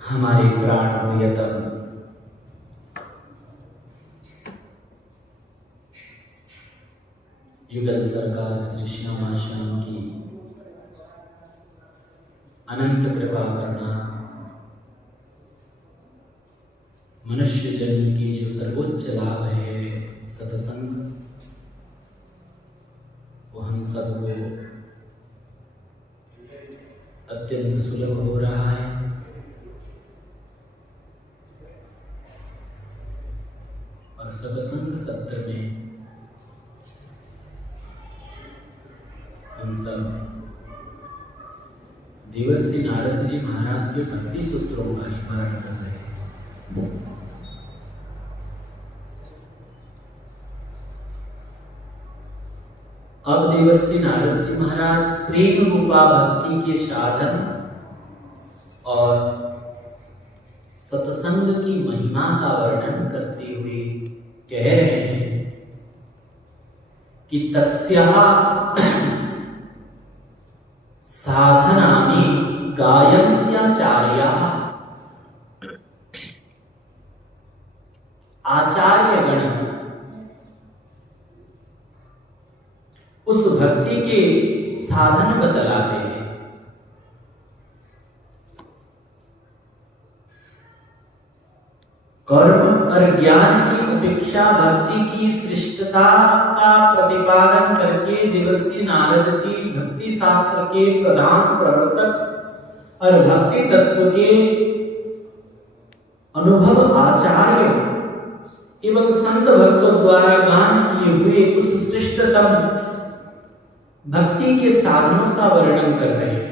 हमारे प्राण प्रियतम युगल सरकार श्री श्यामा श्याम की अनंत कृपा करना, मनुष्य जन्म की जो सर्वोच्च लाभ है सत्संग, वो हम सबको अत्यंत सुलभ हो रहा है। और सत्संग सत्र में हम सब देवर्षि नारद जी महाराज के भक्ति सूत्रों का स्मरण कर रहे हैं। अब देवर्षि नारद जी महाराज प्रेम रूपा भक्ति के साधन और सत्संग की महिमा का वर्णन करते हुए कह रहे हैं कि तस्याः साधनानि गायन्त्याचार्याः। आचार्यगण उस भक्ति के साधन बतलाते हैं। कर्म और ज्ञान की अपेक्षा भक्ति की श्रेष्ठता का प्रतिपादन करके देवर्षि नारद जी भक्ति शास्त्र के प्रधान प्रवर्तक और भक्ति तत्व के अनुभव आचार्य एवं संत भक्तों द्वारा गान किए हुए उस श्रेष्ठतम भक्ति के साधनों का वर्णन कर रहे हैं।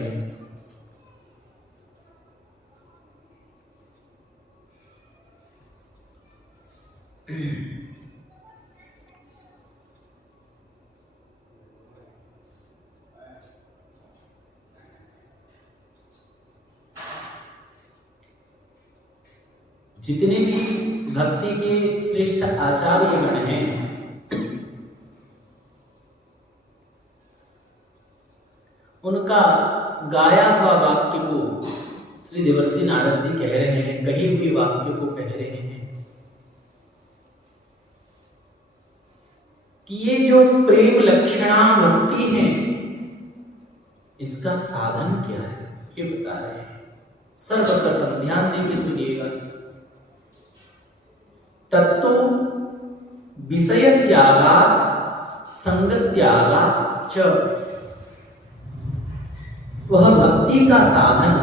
जितने भी भक्ति के श्रेष्ठ आचार्यगण हैं, उनका गाया हुआ वाक्य को श्री देवर्षि नारद जी कह रहे हैं, कहे हुए वाक्य को कह रहे हैं कि ये जो प्रेम लक्षणा भक्ति है, इसका साधन क्या है, ये बता रहे हैं। सर्वप्रथम ध्यान देके सुनिएगा। तत्तो विषय त्यागा संग त्यागा च, वह भक्ति का साधन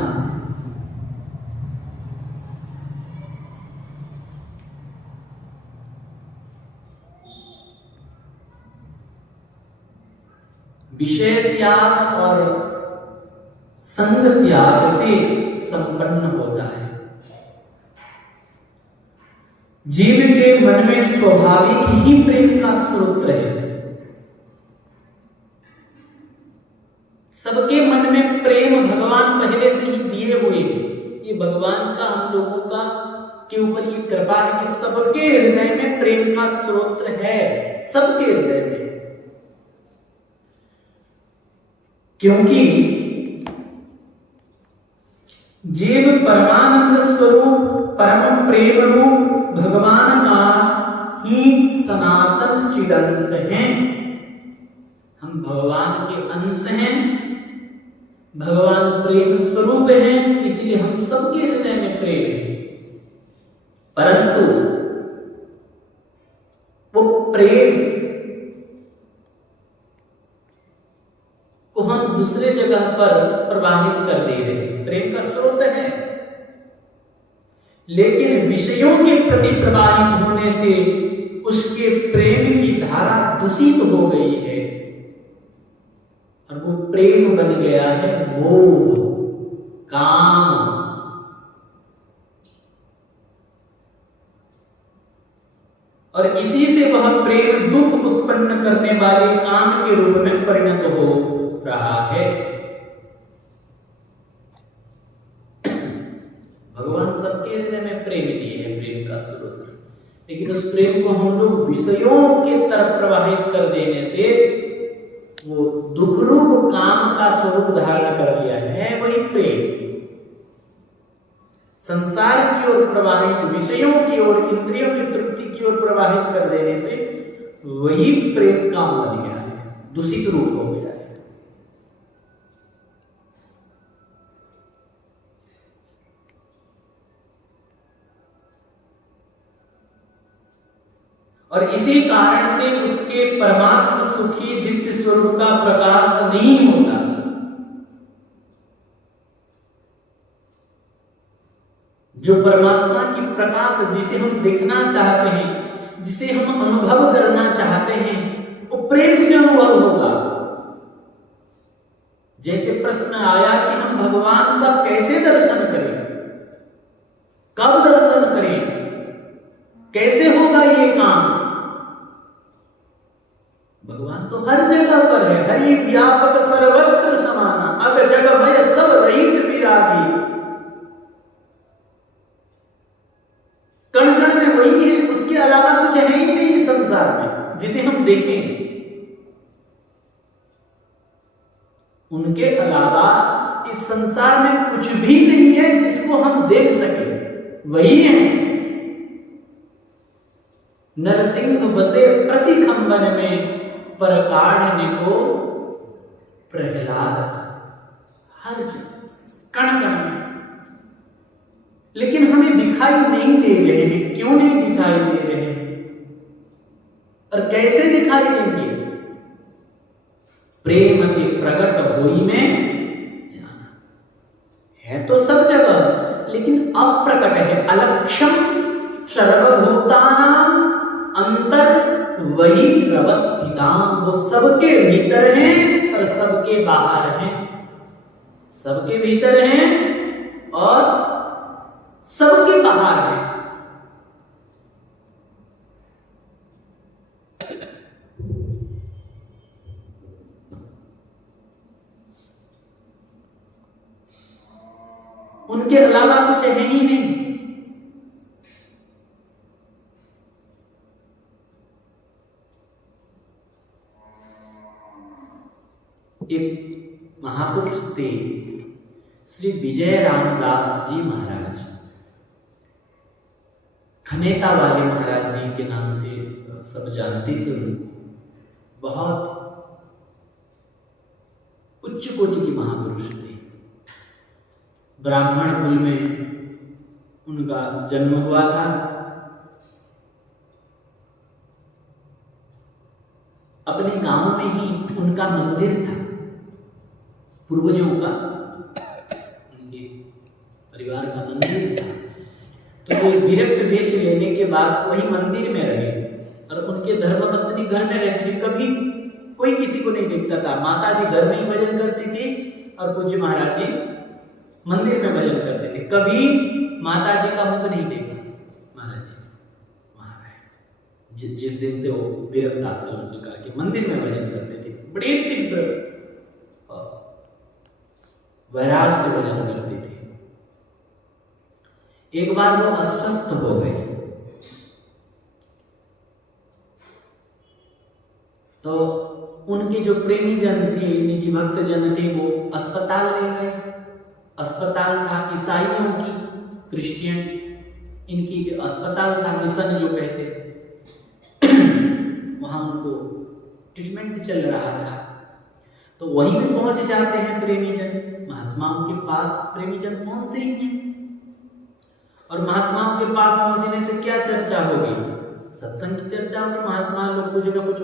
विषय त्याग और संग त्याग से संपन्न होता है। जीव के मन में स्वाभाविक ही प्रेम का स्रोत है। सबके मन में प्रेम भगवान पहले से ही दिए हुए हैं। ये भगवान का हम लोगों का के ऊपर ये कृपा है कि सबके हृदय में प्रेम का स्रोत है, सबके हृदय में। क्योंकि जीव परमानंद स्वरूप परम प्रेम रूप भगवान का ही सनातन चिदंश हैं। हम भगवान के अंश हैं, भगवान प्रेम स्वरूप हैं, इसलिए हम सबके हृदय में प्रेम है। परंतु वो प्रेम को हम दूसरे जगह पर प्रवाहित कर दे रहे हैं। प्रेम का स्रोत है, लेकिन विषयों के प्रति प्रवाहित होने से उसके प्रेम की धारा दूषित हो गई है और वो प्रेम बन गया है मोह, काम। और इसी से वह प्रेम दुख उत्पन्न करने वाले काम के रूप में परिणत हो रहा है। भगवान सबके हृदय में प्रेम दिए है, प्रेम का स्रोत, लेकिन उस प्रेम को हम लोग विषयों के तरफ प्रवाहित कर देने से वो दुख रूप काम का स्वरूप धारण कर लिया है। वही प्रेम संसार की ओर प्रवाहित, विषयों की ओर, इंद्रियों की तृप्ति की ओर प्रवाहित कर देने से वही प्रेम काम बन गया है, दूषित रूप हो गया है। और इसी कारण से उसके परमात्म सुखी दिव्य स्वरूप का प्रकाश नहीं होता। जो परमात्मा की प्रकाश, जिसे हम देखना चाहते हैं, जिसे हम अनुभव करना चाहते हैं, वो प्रेम से अनुभव होगा। जैसे प्रश्न आया कि हम भगवान का कैसे दर्शन करें, कब दर्शन करें, कैसे होगा ये काम? भगवान तो हर जगह पर है, हरि व्यापक सर्वत्र समाना, अग जग भय सब रहित विरागी। कण कण में वही है, उसके अलावा कुछ है ही नहीं संसार में जिसे हम देखें। उनके अलावा इस संसार में कुछ भी नहीं है जिसको हम देख सके, वही है। नरसिंह बसे प्रति खंबन में, पर काढ़ने को प्रहलाद, हर जगह कण कण में। लेकिन हमें दिखाई नहीं दे रहे हैं। क्यों नहीं दिखाई दे रहे हैं और कैसे दिखाई देंगे? प्रेम के प्रकट होई में जाना है तो सब जगह, लेकिन अप्रकट है, अलक्षम सर्वभूतानां अंतर वही अवस्थिताम। वो सबके भीतर हैं और सबके बाहर हैं, सबके भीतर हैं और सबके बाहर हैं। उनके अलावा कुछ है ही नहीं। एक महापुरुष थे श्री विजय रामदास जी महाराज, खनेता वाले महाराज जी के नाम से सब जानते थे उनको। बहुत उच्च कोटि के महापुरुष थे। ब्राह्मण कुल में उनका जन्म हुआ था। अपने गांव में ही उनका मंदिर था, पूर्वजों का, उनके परिवार का मंदिर था। तो वो विरक्त वेश लेने के बाद वही मंदिर में रहे और उनके धर्मपत्नी घर में रहती थी। कभी कोई किसी को नहीं देखता था। माता जी घर में ही भजन करती थी और पूज्य महाराज जी मंदिर में भजन करते थे। कभी माता जी का मुख नहीं देखा महाराज जी वहां रहे। जिस दिन से वो विरक्त आश्रम स्वीकार के मंदिर में भजन करते थे, बड़े तीव्र वैराग से भजन करते थे। एक बार वो अस्वस्थ हो गए तो उनके जो प्रेमी जन थे, निजी भक्त जन थे, वो अस्पताल ले गए। अस्पताल था ईसाइयों की, क्रिश्चियन इनकी अस्पताल था, मिशन जो कहते, वहां उनको ट्रीटमेंट चल रहा था। तो वहीं पे पहुंच जाते हैं प्रेमी जन। महात्माओं के पास प्रेमी जन पहुंचते ही हैं और महात्माओं के पास पहुंचने से क्या चर्चा होगी? सत्संग की चर्चा होगी। महात्मा लोग कुछ न कुछ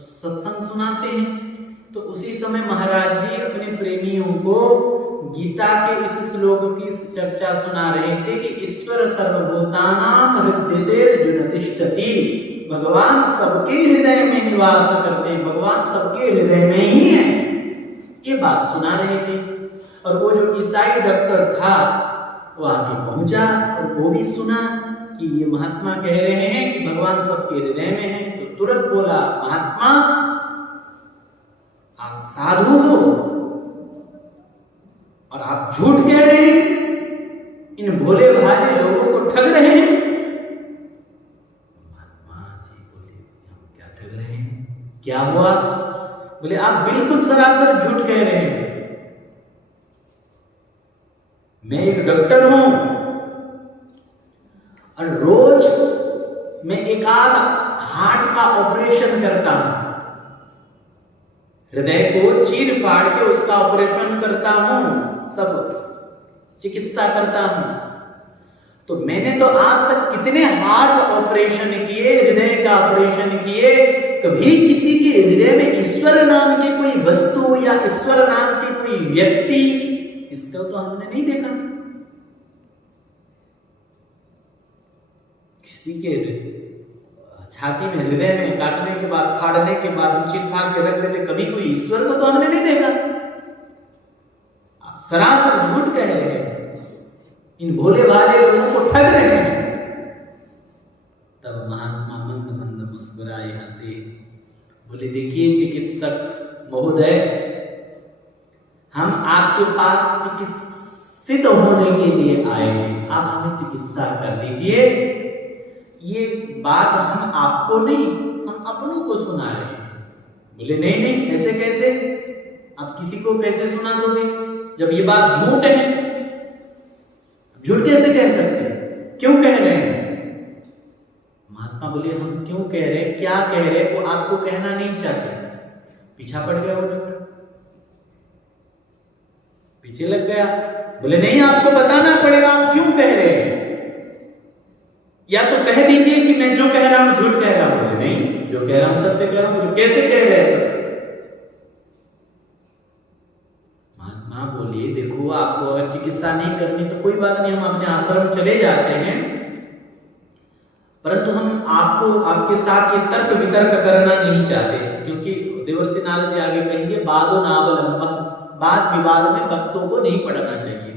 सत्संग सुनाते हैं। तो उसी समय महाराज जी अपने प्रेमियों को गीता के इस श्लोक की चर्चा सुना रहे थे कि ईश्वर सर्वभूतानां हृदय से अर्जुन तिष्ठति। भगवान सबके हृदय में निवास करते हैं, भगवान सबके हृदय में ही है, ये बात सुना रहे थे। और वो जो ईसाई डॉक्टर था वो आके पहुंचा और वो भी सुना कि ये महात्मा कह रहे हैं कि भगवान सबके हृदय में है। तो तुरंत बोला, महात्मा आप साधु हो और आप झूठ कह रहे हैं, इन भोले भाले लोगों को ठग रहे हैं। महात्मा जी बोले, हम क्या ठग रहे हैं? क्या हुआ? बोले, आप बिल्कुल सरासर झूठ कह रहे हैं। मैं एक डॉक्टर हूं और रोज मैं एकाध हार्ट का ऑपरेशन करता हूं, हृदय को चीर फाड़ के उसका ऑपरेशन करता हूं, सब चिकित्सा करता हूं। तो मैंने तो आज तक कितने हार्ट ऑपरेशन किए, हृदय का ऑपरेशन किए, कभी किसी के हृदय में ईश्वर नाम की कोई वस्तु या ईश्वर नाम की कोई व्यक्ति, इसको तो हमने नहीं देखा। किसी के छाती में, हृदय में काटने के बाद, फाड़ने के बाद चीर फाड़ के रख देते, कभी कोई ईश्वर को तो हमने नहीं देखा। आप सरासर झूठ कह रहे हैं, इन भोले भाले लोगों को ठग रहे हैं। तब महात्मा मंद मंद मुस्कुराए, हंसे, बोले देखिए चिकित्सक महोदय, हम आपके पास चिकित्सित होने के लिए आए हैं, आप हमें चिकित्सा कर दीजिए। ये बात हम आपको नहीं, हम अपनों को सुना रहे हैं। बोले नहीं नहीं, ऐसे कैसे, आप किसी को कैसे सुना दोगे जब ये बात झूठ है? झूठ कैसे कह सकते हैं, क्यों कह रहे हैं? महात्मा बोले हम क्यों कह रहे हैं, क्या कह रहे हैं, वो आपको कहना नहीं चाहते। पीछा पड़ गया वो डॉक्टर, पीछे लग गया। बोले नहीं, आपको बताना पड़ेगा आप क्यों कह रहे हैं, या तो कह दीजिए कि मैं जो कह रहा हूं झूठ कह रहा हूं। बोले नहीं, जो कह रहा हूं सत्य कह रहा हूं। कैसे कह रहे हैं सत्य? महात्मा बोले देखो, आपको अगर चिकित्सा नहीं करनी तो कोई बात नहीं, हम अपने आश्रम चले जाते हैं, परंतु हम आपको, आपके साथ ये तर्क वितर्क करना नहीं चाहते, क्योंकि देवर्षि नारद जी आगे कहेंगे बादो नावलंबा, बात विवाद में भक्तों को नहीं पढ़ना चाहिए।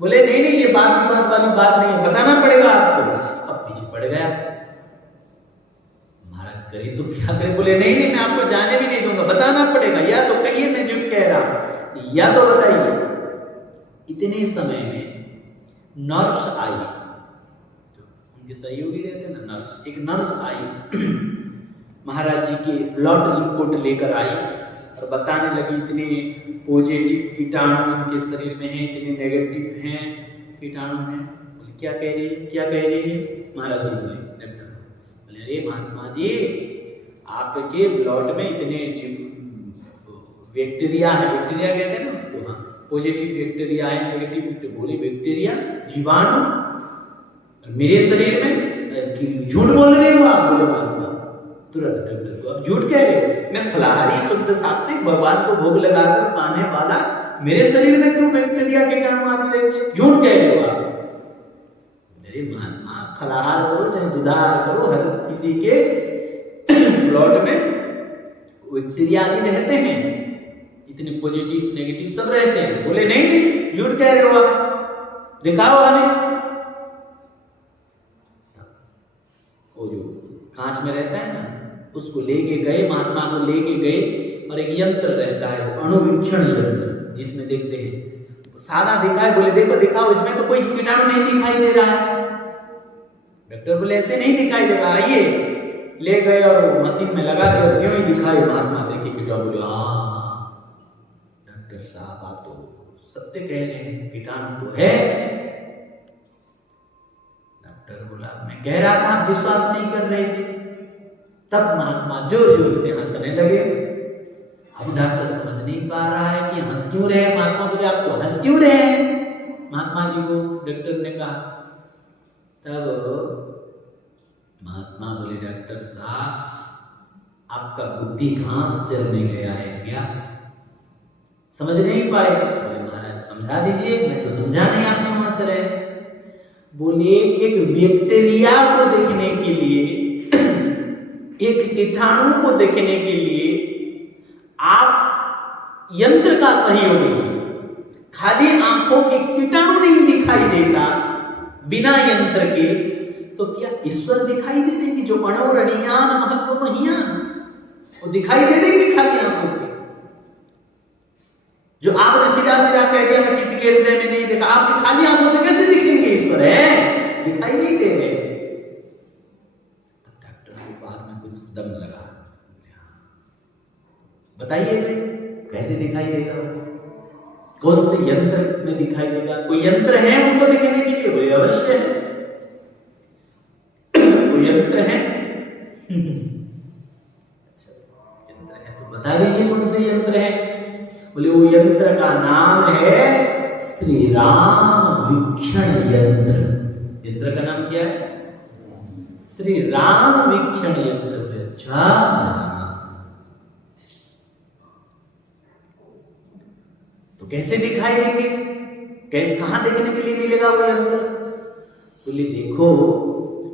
बोले नहीं नहीं, ये बात विवाद वाली बात नहीं है, बताना पड़ेगा आपको। अब पीछे पड़ गया, महाराज करे तो क्या करे। बोले नहीं नहीं, मैं आपको जाने भी नहीं दूंगा, बताना पड़ेगा, या तो कहिए मैं झूठ कह रहा हूं, या तो बताइए। इतने समय में नर्स आई, उनके सहयोगी रहते ना नर्स, एक नर्स आई, महाराज जी के ब्लड रिपोर्ट लेकर आई और बताने लगी इतने पॉजिटिव कीटाणु इनके शरीर में हैं, इतने नेगेटिव हैं कीटाणु हैं। बोले क्या कह रही है, क्या कह रही है? महाराज जी बोले, डॉक्टर बोले अरे महात्मा जी, आपके ब्लड में इतने बैक्टीरिया है, बैक्टीरिया कहते हैं ना उसको, हाँ, पॉजिटिव बैक्टीरिया है, नेगेटिव बैक्टीरिया। बोले बैक्टीरिया, जीवाणु मेरे शरीर में, झूठ बोल रहे हो आप? बोले महात्मा, तुरंत डॉक्टर को, अब झूठ कह रहे हो, मैं फलाहारी शुद्ध सात्विक भगवान को भोग लगाकर पाने वाला, मेरे शरीर में क्यों बैक्टीरिया के कीटाणु आदि रहेंगे? झूठ कह रहे हो आप। मेरे महात्मा, फलाहार करो चाहे दुधार करो, हर किसी के ब्लड में बैक्टीरिया आदि रहते हैं, इतने पॉजिटिव नेगेटिव सब रहते हैं। बोले नहीं नहीं, झूठ कह रहे हो आप, दिखाओ हमें। वो जो कांच में रहता है ना, उसको लेके गए, महात्मा को लेके गए, और एक यंत्र रहता है, वो अणुवीक्षण यंत्र, जिसमें देखते हैं, सादा दिखाए। बोले देखो दिखाओ, इसमें तो कोई कीटाणु नहीं दिखाई दे रहा है। डॉक्टर बोले ऐसे नहीं दिखाई दे रहा, आइए। ले गए और मशीन में लगा दिया, और ज्यों ही दिखाई, महात्मा देखे कीटाणु। बोले हाँ डॉक्टर साहब, आप तो सत्य कह रहे हैं, कीटाणु तो है। डॉक्टर बोला मैं कह रहा था, आप विश्वास नहीं कर रहे थे। तब महात्मा जोर जोर से हंसने लगे। अब डॉक्टर समझ नहीं पा रहा है कि हंस क्यों रहे हैं। महात्मा बोले आप तो हंस क्यों रहे हैं? महात्मा जी को डॉक्टर ने कहा। तब महात्मा बोले डॉक्टर साहब आपका बुद्धि घास चरने गया है क्या? समझ नहीं पाए? बोले महाराज समझा दीजिए, मैं तो समझा नहीं, आप क्यों हंस रहे? बोले एक बैक्टीरिया को देखने के लिए, एक कीटाणु को देखने के लिए आप यंत्र का सहयोग लीजिए। खाली आंखों के कीटाणु नहीं दिखाई देता बिना यंत्र के, तो क्या ईश्वर दिखाई दे देंगे? जो अणोरणीयान महत्व महियान, वो दिखाई दे देंगे खाली आंखों से? जो आपने सीधा सीधा कह दिया मैं किसी के हृदय में नहीं देखा, आपने खाली आंखों से कैसे दिखेंगे ईश्वर? है दिखाई नहीं दे रहे। तब डॉक्टर की बात में कुछ दम लगा। बताइए कैसे दिखाई देगा? कौन से यंत्र में दिखाई देगा? कोई यंत्र है उनको दिखने के लिए? बोले अवश्य है। यंत्र का नाम है श्री राम वीक्षण यंत्र। यंत्र का नाम क्या है? श्री राम वीक्षण यंत्र। अच्छा, तो कैसे दिखाई देंगे? कैसे, कहां देखने के लिए मिलेगा वो यंत्र? बोले देखो,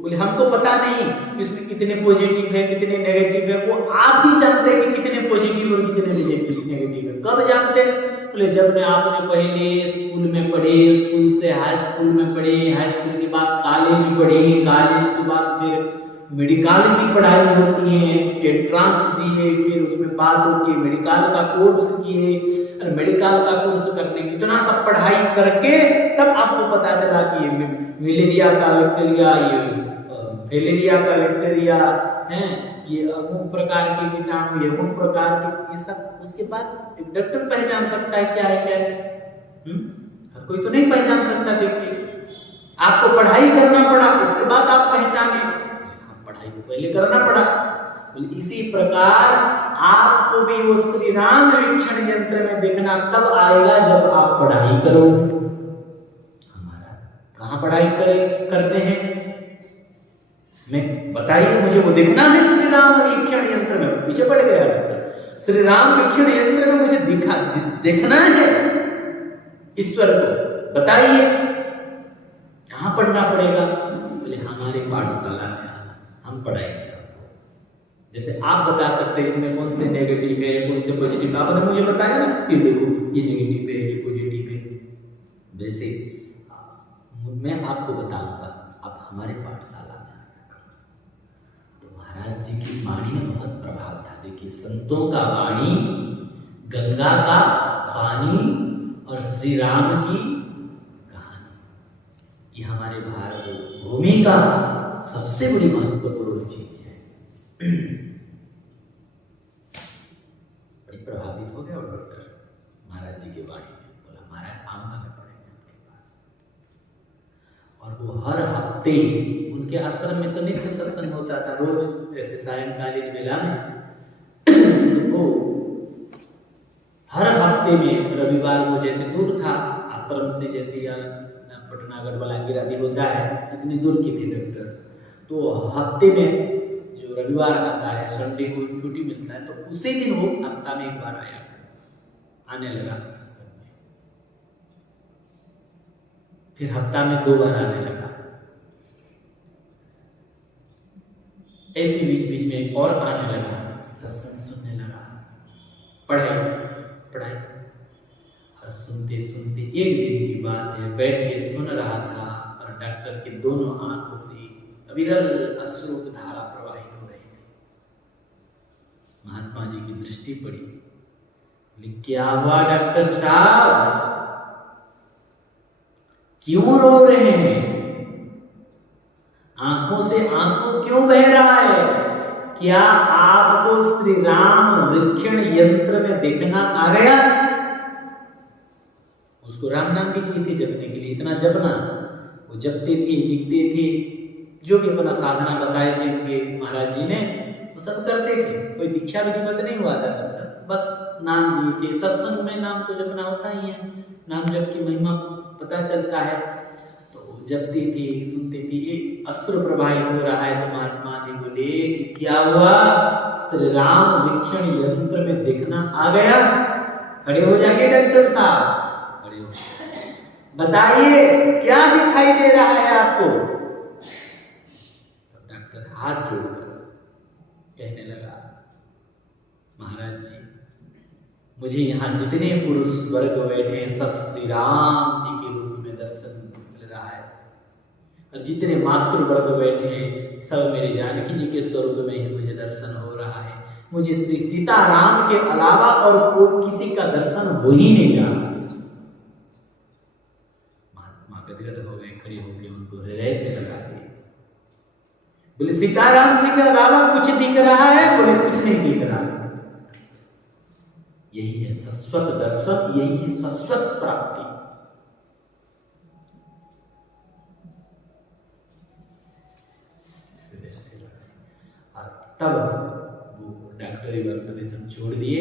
बोले हमको पता नहीं कि उसमें कितने पॉजिटिव है कितने नेगेटिव है, वो आप ही जानते हैं कि कितने पॉजिटिव और कितने नेगेटिव है। कब जानते हैं? बोले जब में आपने पहले स्कूल में पढ़े, स्कूल से हाई स्कूल में पढ़े, हाई स्कूल के बाद कॉलेज पढ़े, कॉलेज के बाद फिर मेडिकल की पढ़ाई होती है, उसके एंट्रांस दिए, फिर उसमें पास होके मेडिकल का कोर्स किए, और मेडिकल का कोर्स करने की इतना सब पढ़ाई करके तब आपको पता चला कि ये मलेरिया का बैक्टीरिया, ये फैलेरिया का बैक्टीरिया है, ये अमुक प्रकार के कीटाणु, ये अमुक प्रकार के, ये सब उसके बाद एक डॉक्टर पहचान सकता है क्या है क्या है। हर कोई तो नहीं पहचान सकता देख के, आपको पढ़ाई करना पड़ा, उसके बाद आप पहचाने। पढ़ाई तो पहले करना पड़ा। इसी प्रकार आपको भी वो श्री राम वीक्षण यंत्र में देखना तब आएगा जब आप पढ़ाई करोगे। हमारा कहाँ पढ़ाई करते हैं? मैं बताइए, मुझे वो देखना है श्री राम वीक्षण यंत्र में। पीछे पड़ गया श्री राम वीक्षण यंत्र में मुझे देखना है ईश्वर को, बताइए कहाँ पढ़ना पड़ेगा? बोले हमारे पाठशाला में आना, हम पढ़ाएंगे आपको। जैसे आप बता सकते हैं इसमें कौन से नेगेटिव है कौन से पॉजिटिव, आपने मुझे बताया ना, ये देखो ये नेगेटिव है ये पॉजिटिव है। वैसे मैं आपको बताऊंगा, आप हमारे पाठशाला में आना। तो महाराज जी की वाणी में बहुत प्रभाव था। देखिए संतों का वाणी, गंगा का पानी और श्री राम की कहानी, ये हमारे भारत भूमि का सबसे बड़ी महत्वपूर्ण चीज है। बड़ी प्रभावित हो गया और डॉक्टर महाराज जी की वाणी में बोला, महाराज आऊंगा मैं पढ़ेंगे आपके पास। और वो हर हफ्ते उनके आश्रम में तो नित्य सत्संग होता था रोज, ऐसे सायंकालीन बेला में। तो वो हर हफ्ते में रविवार को, जैसे दूर था आश्रम से, जैसे यहाँ पटनागढ़ बलांगीर आदि होता है, जितनी दूर की थी डॉक्टर, तो हफ्ते में जो रविवार आता है, संडे को छुट्टी मिलता है, तो उसी दिन वो हफ्ता में एक बार आने लगा सत्संग में। फिर हफ्ता में 2 बार आने लगा। ऐसी बीच बीच में एक और आने लगा, सत्संग सुनने लगा, पढ़ाई। और सुनते सुनते एक दिन की बात है, बैठ के सुन रहा था और डॉक्टर के दोनों आंखों से अविरल अश्रु की धारा प्रवाहित हो रही थी। महात्मा जी की दृष्टि पड़ी। क्या हुआ डॉक्टर साहब, क्यों रो रहे हैं? आंखों से आंसू क्यों बह रहा है? क्या आपको श्री राम वीक्षण यंत्र में देखना आ गया? उसको राम नाम भी दिए थे जपने के लिए, इतना जपना। वो जपते थे, लिखते थे, जो भी अपना साधना बताए थे उनके महाराज जी ने, वो सब करते थे। कोई दीक्षा विधिवत नहीं हुआ था तब तक, बस नाम दिए थे। सत्संग में नाम तो जपना होता ही है, नाम जप की महिमा पता चलता है। तो जपते थे, सुनते थे। एक अश्रु प्रवाहित हो रहा है तो महात्मा जी बोले कि क्या हुआ, श्री राम वीक्षण यंत्र में देखना आ गया? खड़े हो जाइए डॉक्टर साहब, खड़े हो, बताइए क्या दिखाई दे रहा है आपको? तो डॉक्टर हाथ जोड़कर कहने लगा, महाराज जी मुझे यहाँ जितने पुरुष वर्ग बैठे हैं सब श्री राम जी के रूप में दर्शन मिल रहा है, और जितने मातृ वर्ग बैठे हैं सब मेरे जानकी जी के स्वरूप में ही मुझे दर्शन हो रहा है। मुझे श्री सीताराम के अलावा और कोई किसी का दर्शन हो ही नहीं रहा। महात्मा गदगद हो गए, खड़े होकर उनको हृदय से लगा दिए। बोले सीताराम जी के अलावा कुछ दिख रहा है? बोले कुछ नहीं दिख रहा। यही है शाश्वत दर्शन, यही है शाश्वत प्राप्ति। और तब वो डॉक्टरी वक्त सब छोड़ दिए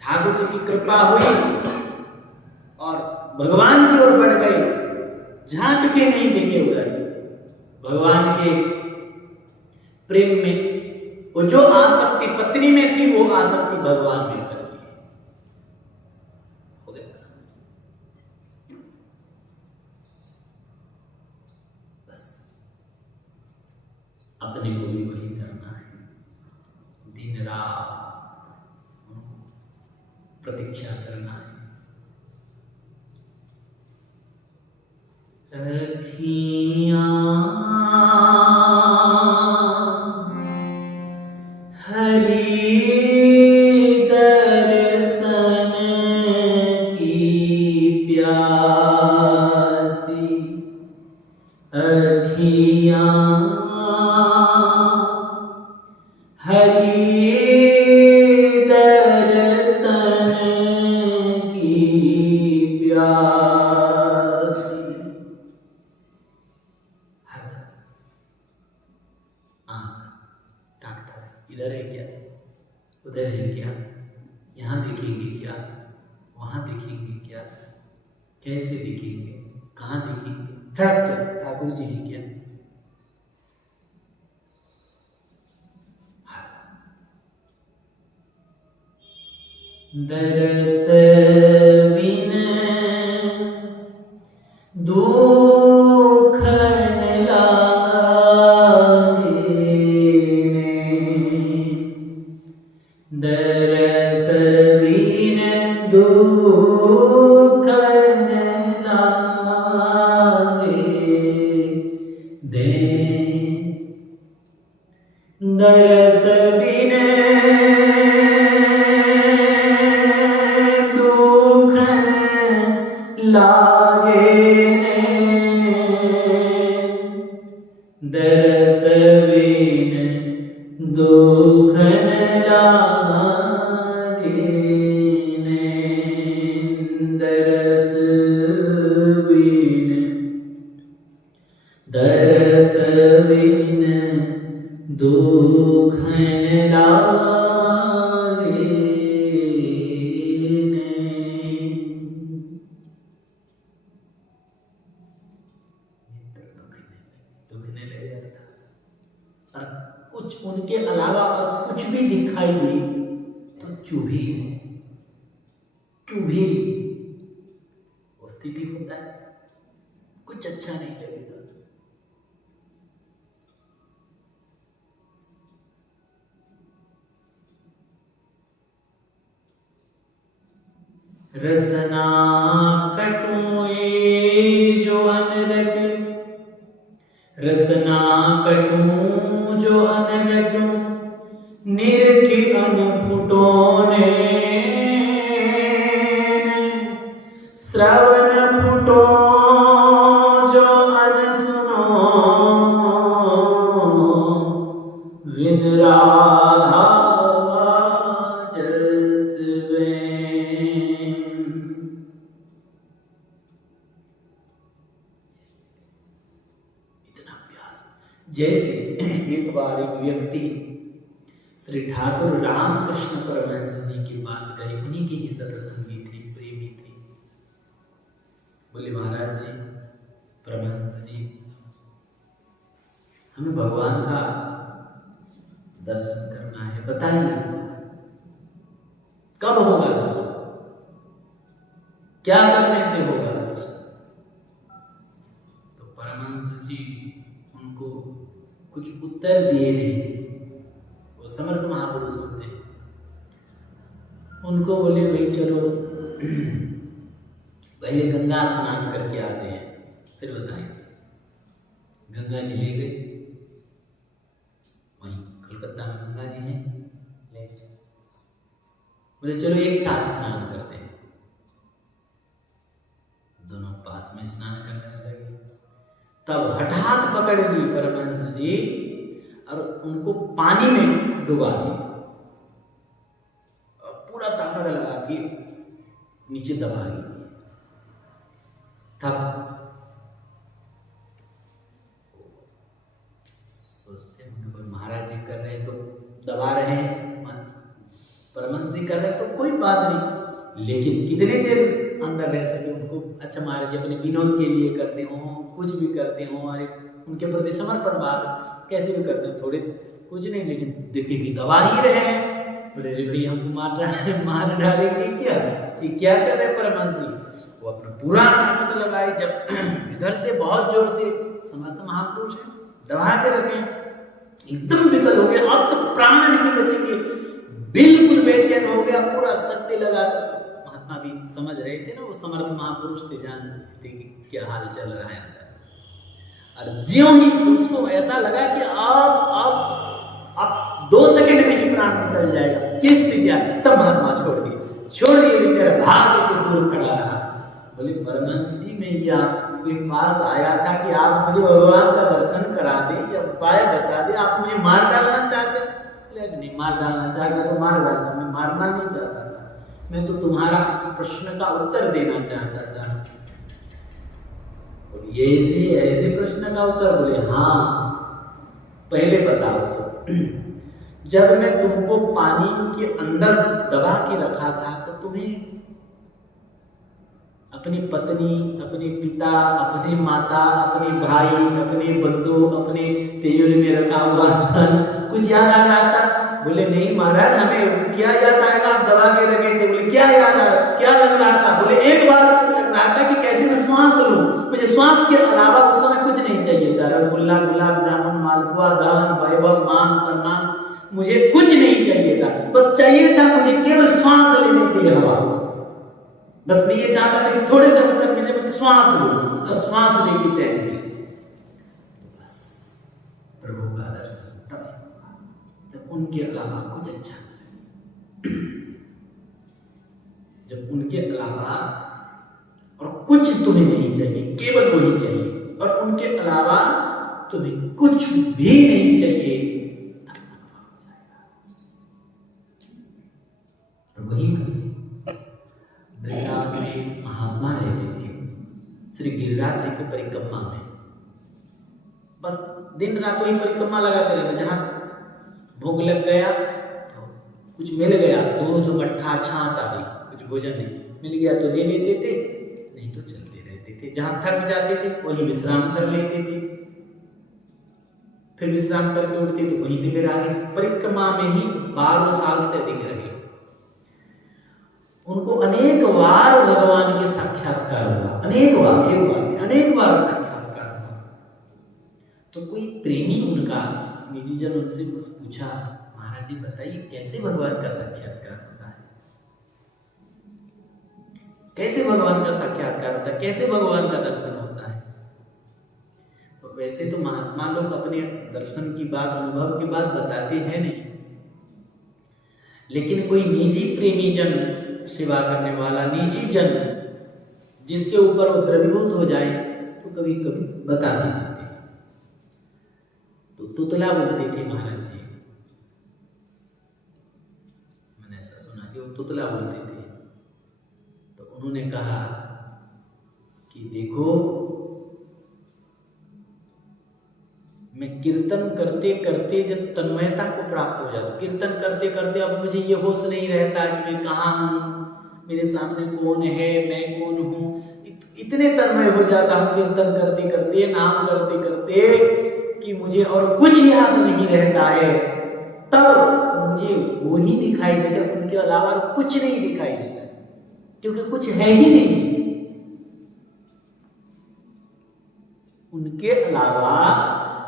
ठाकुर जी की कृपा हुई और भगवान की ओर बढ़ गए, झांक के नहीं देखे उधर, भगवान के प्रेम में वो जो आसक्ति पत्नी में थी वो आसक्ति भगवान में कर ली। हो गया, बस अपने को भी वही करना है, दिन रात प्रतीक्षा करना है। अखियां हरि दर्शन की प्यासी, अखियां हरि दर्शन की प्यासी। इधर है क्या, उधर है क्या, यहाँ दिखेंगे क्या, वहां दिखेंगे क्या, कैसे दिखेंगे, कहाँ दिखेंगे, ठाकुर जी ने क्या। दरस बिन दुख न लागे, दरस बिन दुख न लागे, दे दरस बिन दुख न लागे, दरस बिन दुख न लागे, दरस बिन दुख न लागे। दुखने लग जाता, और कुछ उनके अलावा और कुछ भी दिखाई दे तो चुभी चुभी वो स्थिति होता है, कुछ अच्छा नहीं लगेगा। रसना कटूं ये जो अनरट, रसना कटूं जो अनरट, निरखी अनफुटोने, श्रवण फुटो जो अनसुनो, विन राधा जस जैसे एक बार एक व्यक्ति श्री ठाकुर रामकृष्ण परमहंस जी के पास गए, उन्हीं के ही सत्संगी थे, प्रेमी थे। बोले महाराज जी, परमहंस जी, हमें भगवान का दर्शन करना है, बताइए कब होगा दर्शन, क्या करने से होगा दर्शन। तो परमहंस जी उनको कुछ उत्तर दिए नहीं, वो समर्थ महापुरुष होते हैं। उनको बोले भाई चलो पहले गंगा स्नान करके आते हैं, फिर बताएंगे। गंगा जी ले गए, वहीं कलकत्ता में गंगा जी हैं, ले बोले चलो एक साथ स्नान करते हैं। दोनों पास में स्नान करने लगे, तब हठात पकड़ ली परमहंस जी और उनको पानी में डुबा दिया, पूरा ताकत लगा के नीचे दबा दी। तब सोचते महाराज जी कर रहे हैं तो दबा रहे हैं, परमहंस परमहंस जी कर रहे तो कोई बात नहीं, लेकिन कितने देर अंदर रह सके उनको। अच्छा महाराज जी अपने विनोद के लिए करते हो, कुछ भी करते हो, अरे उनके प्रति समर्पण भाव कैसे भी करते हो, थोड़े कुछ नहीं, लेकिन देखे कि दबा ही रहे हैं। बोले रे भाई हमको मार डालेंगे क्या, ये क्या कर रहे हैं परमहंस जी। वो अपना पूरा हाथ लगाए, जब इधर से बहुत जोर से, समर्थ महापुरुष है, दबा के रखे, एकदम विकल हो गया, अब तो प्राण नहीं बचेंगे, बिल्कुल बेचैन हो गया, पूरा शक्ति लगा। महात्मा भी समझ रहे थे ना, वो समर्थ महापुरुष थे, जानते कि क्या हाल चल रहा है अंदर। और ज्यों ही उसको ऐसा लगा कि अब 2 सेकंड में ही प्राण निकल जाएगा, किस स्थिति आई, तब महात्मा छोड़ दिए बेचारा, भाग के दूर खड़ा रहा। बोले परमहंस जी मैं ये आपके पास आया था कि आप मुझे भगवान का दर्शन करा दे, या उपाय बता दे, आप मुझे मार डालना चाहते? नहीं, मार डालना चाहता तो मार डालता, मैं मारना नहीं चाहता था, मैं तो तुम्हारा प्रश्न का उत्तर देना चाहता था। और ये ऐसे प्रश्न का उत्तर? बोले हाँ, पहले बताओ तो जब मैं तुमको पानी के अंदर दबा के रखा था तो तुम्हें अपनी पत्नी, अपने पिता, अपनी माता, अपने भाई, अपने बंधु, अपने तिजोरी में रखा हुआ धन कुछ याद आ रहा था? बोले नहीं महाराज, हमें क्या याद आएगा, आप दबा के रखे थे। बोले क्या याद आ रहा, क्या लग रहा था? बोले एक बात लग रहा था कि कैसे मैं श्वास लूं, मुझे श्वास के अलावा उस समय कुछ नहीं चाहिए था, रसगुल्ला, गुलाब जामुन, मालपुआ, धन, वैभव, मान सम्मान, मुझे कुछ नहीं चाहिए था, बस चाहिए था मुझे केवल श्वास लेने के लिए हवा। बस मैं ये चाहता था कि थोड़े से अवसर मिले, मैं श्वास लूं और श्वास लेके चैन मिले। बस प्रभु का दर्शन तब उनके अलावा कुछ अच्छा नहीं। जब उनके अलावा और कुछ तुम्हें नहीं चाहिए, केवल वही चाहिए, और उनके अलावा तुम्हें कुछ भी नहीं चाहिए, वही वृंदावन में महात्मा रहते थे, श्री गिरिराज जी की परिक्रमा में। बस दिन रात वही परिक्रमा लगाते रहते, जहां भोग लग गया तो कुछ मिल गया, दूध मट्ठा छाछ आदि कुछ भोजन नहीं मिल गया तो ले लेते थे, नहीं तो चलते रहते थे। जहां थक जाते थे वहीं विश्राम कर लेते थे, फिर विश्राम करके उठते तो वहीं से फिर आगे परिक्रमा में ही 12 साल से अधिक रहे। उनको अनेक बार भगवान के साक्षात्कार हुआ, अनेक बार, एक बार नहीं, अनेक बार साक्षात्कार हुआ। तो कोई प्रेमी उनका निजी जन उनसे पूछा, महाराज जी बताइए कैसे भगवान का साक्षात्कार होता है, कैसे भगवान का साक्षात्कार होता है, कैसे भगवान का दर्शन होता है? तो वैसे तो महात्मा लोग अपने दर्शन की बात, अनुभव की बात बताते हैं नहीं, लेकिन कोई निजी प्रेमी जन, सेवा करने वाला निजी जन, जिसके ऊपर वो द्रवीभूत हो जाए तो कभी कभी बता भी देते हैं। तो तुतला बोलते थे महाराज जी, मैंने ऐसा सुना कि वो तुतला बोलते थे। तो उन्होंने कहा कि देखो मैं कीर्तन करते करते जब तन्मयता को प्राप्त हो जाता, कीर्तन करते करते अब मुझे ये होश नहीं रहता कि मैं कहाँ हूँ, मेरे सामने कौन है, मैं कौन हूँ, इतने तन्मय हो जाता हूँ कीर्तन करते करते, नाम करते करते, कि मुझे और कुछ याद नहीं रहता है। तब मुझे वो ही दिखाई देता, उनके अलावा कुछ नहीं दिखाई देता, क्योंकि कुछ है ही नहीं। उनके अलावा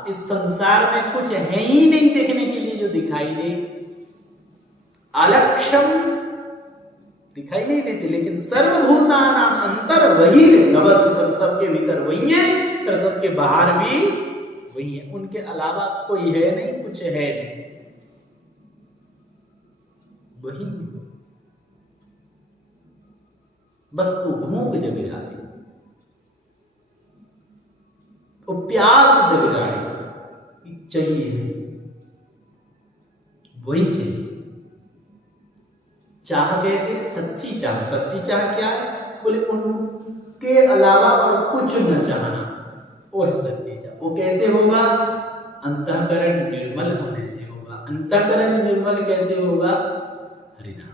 इस संसार में कुछ है ही नहीं देखने के लिए जो दिखाई दे। अलक्षम दिखाई नहीं देते, लेकिन सर्वभूतानां अंतर वही नवस्थितम, सबके भीतर वही है और सबके बाहर भी वही है। उनके अलावा कोई है नहीं, कुछ है नहीं, वही बस वो भूख जग जाए, वो प्यास जग जाए, चाहिए वही चाहिए। चाह कैसे? सच्ची चाह। सच्ची चाह क्या है? बोले उनके अलावा और कुछ न चाहना, वो है सच्ची चाह। वो कैसे होगा? अंतःकरण निर्मल होने से होगा। अंतःकरण निर्मल कैसे होगा? हरिनाम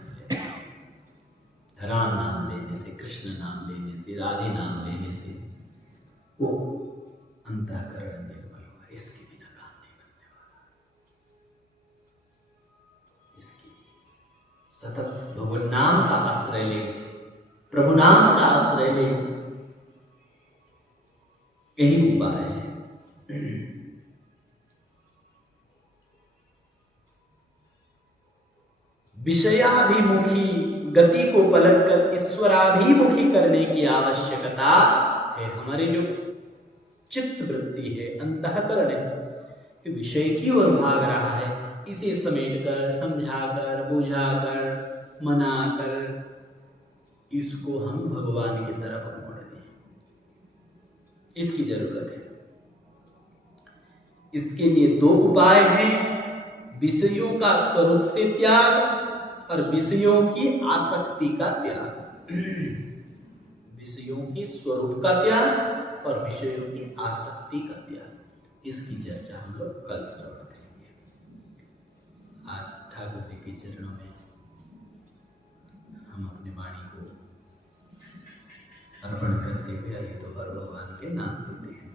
राम नाम लेने से, कृष्ण नाम लेने से, राधे नाम लेने से वो अंतःकरण निर्मल हुआ। इसके बिना काम नहीं बनने वाला। इसकी सतत भगवान नाम का आश्रय ले, प्रभु नाम का आश्रय ले, यही उपाय है। विषयाभिमुखी गति को पलटकर ईश्वराभिमुखी करने की आवश्यकता है। हमारी जो चित्त वृत्ति है, अंतःकरण है, विषय की ओर भाग रहा है, इसे समेटकर, समझाकर, बुझाकर, मनाकर इसको हम भगवान की तरफ मोड़ दें, इसकी जरूरत है। इसके लिए दो उपाय हैं, विषयों का स्वरूप से त्याग और विषयों की आसक्ति का त्याग। विषयों के स्वरूप का त्याग और विषयों की आसक्ति का त्याग, इसकी चर्चा हम लोग कल श्रवण करेंगे। आज ठाकुर जी के चरणों में हम अपनी वाणी को अर्पण करते हुए आइए तो हर भगवान के नाम लेते हैं।